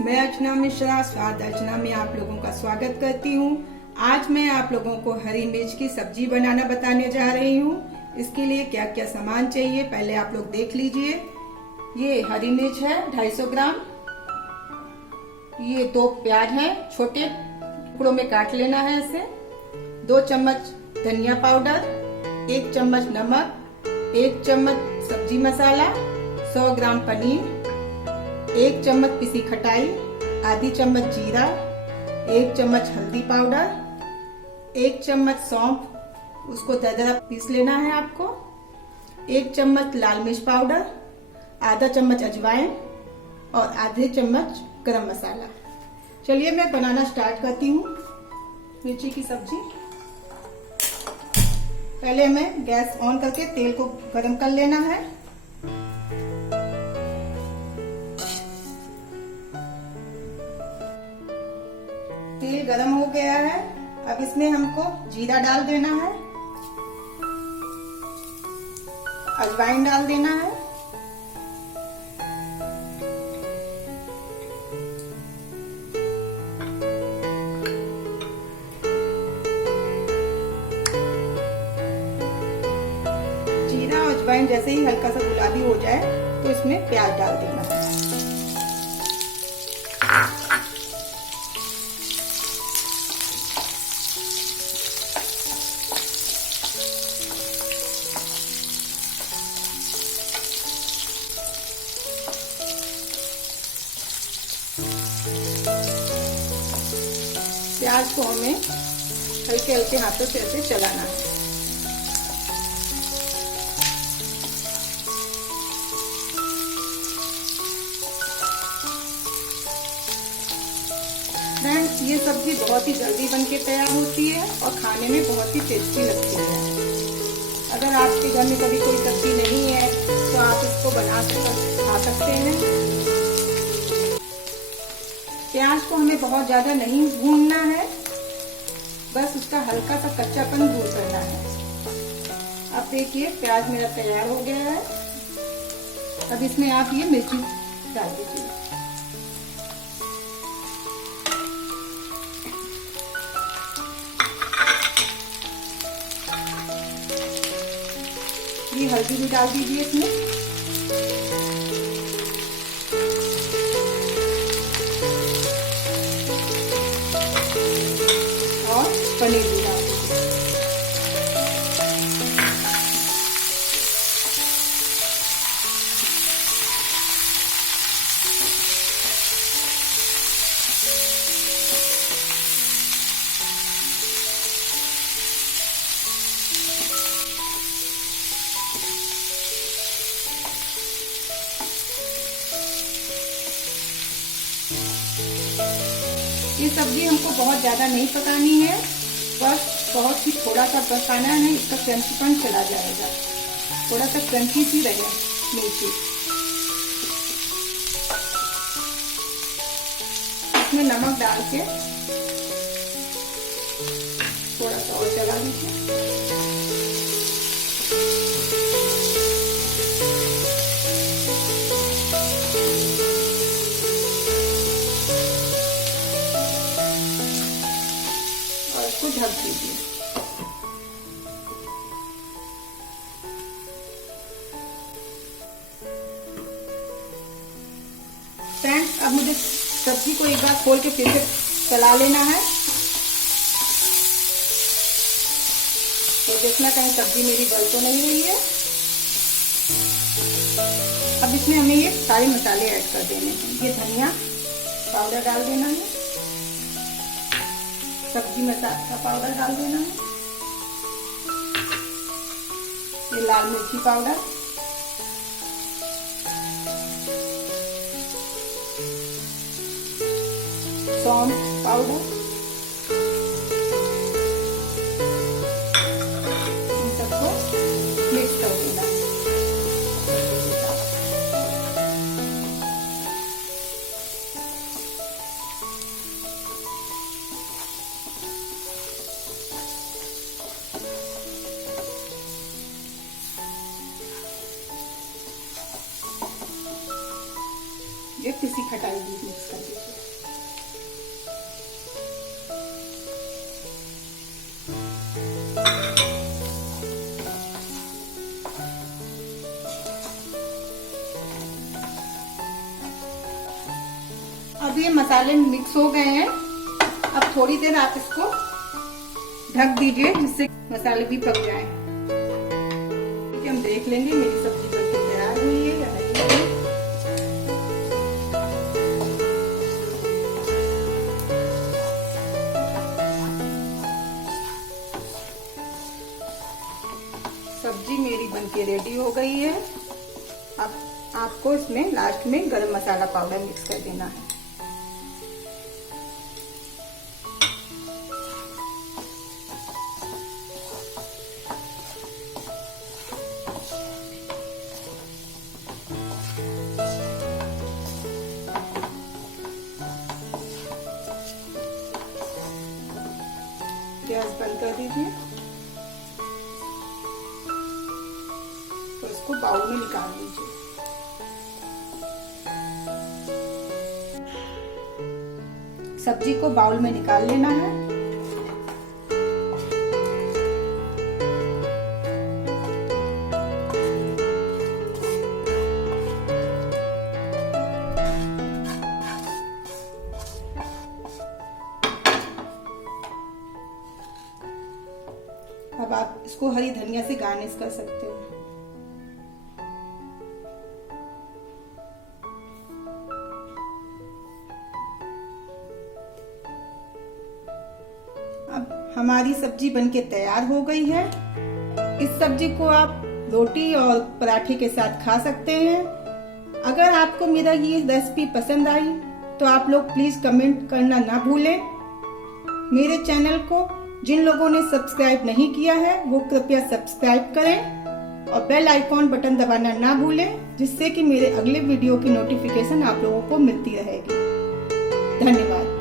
मैं अर्चना मिश्रा स्वाद अर्चना में आप लोगों का स्वागत करती हूँ। आज मैं आप लोगों को हरी मिर्च की सब्जी बनाना बताने जा रही हूँ। इसके लिए क्या क्या सामान चाहिए पहले आप लोग देख लीजिए। ये हरी मिर्च है 250 ग्राम। ये 2 प्याज हैं, छोटे टुकड़ों में काट लेना है इसे। 2 चम्मच धनिया पाउडर, 1 चम्मच नमक, 1 चम्मच सब्जी मसाला, 100 ग्राम पनीर, 1 चम्मच पिसी खटाई, आधी चम्मच जीरा, 1 चम्मच हल्दी पाउडर, 1 चम्मच सौंफ, उसको दरदरा पीस लेना है आपको, 1 चम्मच लाल मिर्च पाउडर, आधा चम्मच अजवाइन और आधे चम्मच गरम मसाला। चलिए मैं बनाना स्टार्ट करती हूँ मिर्ची की सब्जी। पहले हमें गैस ऑन करके तेल को गरम कर लेना है। तेल गरम हो गया है, अब इसमें हमको जीरा डाल देना है, अजवाइन डाल देना है, जीरा और अजवाइन जैसे ही हल्का सा गुलाबी हो जाए तो इसमें प्याज डाल देना है। प्याज को हमें हल्के हल्के हाथों से ऐसे चलाना है। फ्रेंड्स, ये सब्जी बहुत ही जल्दी बनके तैयार होती है और खाने में बहुत ही टेस्टी लगती है। अगर आपके घर में कभी कोई सब्जी नहीं है तो आप इसको बना कर खा सकते हैं। प्याज को हमें बहुत ज्यादा नहीं भूनना है, बस उसका हल्का सा कच्चापन दूर करना है। अब देखिए प्याज मेरा तैयार हो गया है। अब इसमें आप ये मिर्ची डाल दीजिए। ये हल्दी भी डाल दीजिए इसमें। पनीर भी डाल दीजिए। ये सब्जी हमको बहुत ज्यादा नहीं पकानी है, बस बहुत ही थोड़ा सा पकाना है, इसका क्रंचीपन चला जाएगा। थोड़ा सा क्रंची सी रहे मिर्ची। इसमें नमक डाल के थोड़ा सा और चला दीजिए। और इसको ढक दीजिए। फ्रेंड्स, अब मुझे सब्जी को एक बार खोल के फिर से चला लेना है। तो देखना कहीं सब्जी मेरी गल तो नहीं रही है। अब इसमें हमें ये सारे मसाले ऐड कर देने हैं। ये धनिया पाउडर डाल देना है, सब्जी मसाला पाउडर डाल देना है, ये लाल मिर्ची पाउडर, सौंफ पाउडर, इन सबको मिक्स कर देना है। ये पिसी खटाई भी मिक्स कर दीजिए। अब ये मसाले मिक्स हो गए हैं। अब थोड़ी देर आप इसको ढक दीजिए जिससे मसाले भी पक जाएं। हम देख लेंगे मेरी सब्जी बनके तैयार हुई है या नहीं। सब्जी मेरी बनके रेडी हो गई है। अब आपको इसमें लास्ट में गरम मसाला पाउडर मिक्स कर देना है। गैस बंद कर दीजिए तो इसको बाउल में निकाल लीजिए। सब्जी को बाउल में निकाल लेना है। अब आप इसको हरी धनिया से गार्निश कर सकते हो। अब हमारी सब्जी बनके तैयार हो गई है। इस सब्जी को आप रोटी और पराठे के साथ खा सकते हैं। अगर आपको मेरा ये रेसिपी पसंद आई तो आप लोग प्लीज कमेंट करना ना भूलें। मेरे चैनल को जिन लोगों ने सब्सक्राइब नहीं किया है वो कृपया सब्सक्राइब करें और बेल आइकॉन बटन दबाना ना भूलें, जिससे कि मेरे अगले वीडियो की नोटिफिकेशन आप लोगों को मिलती रहेगी। धन्यवाद।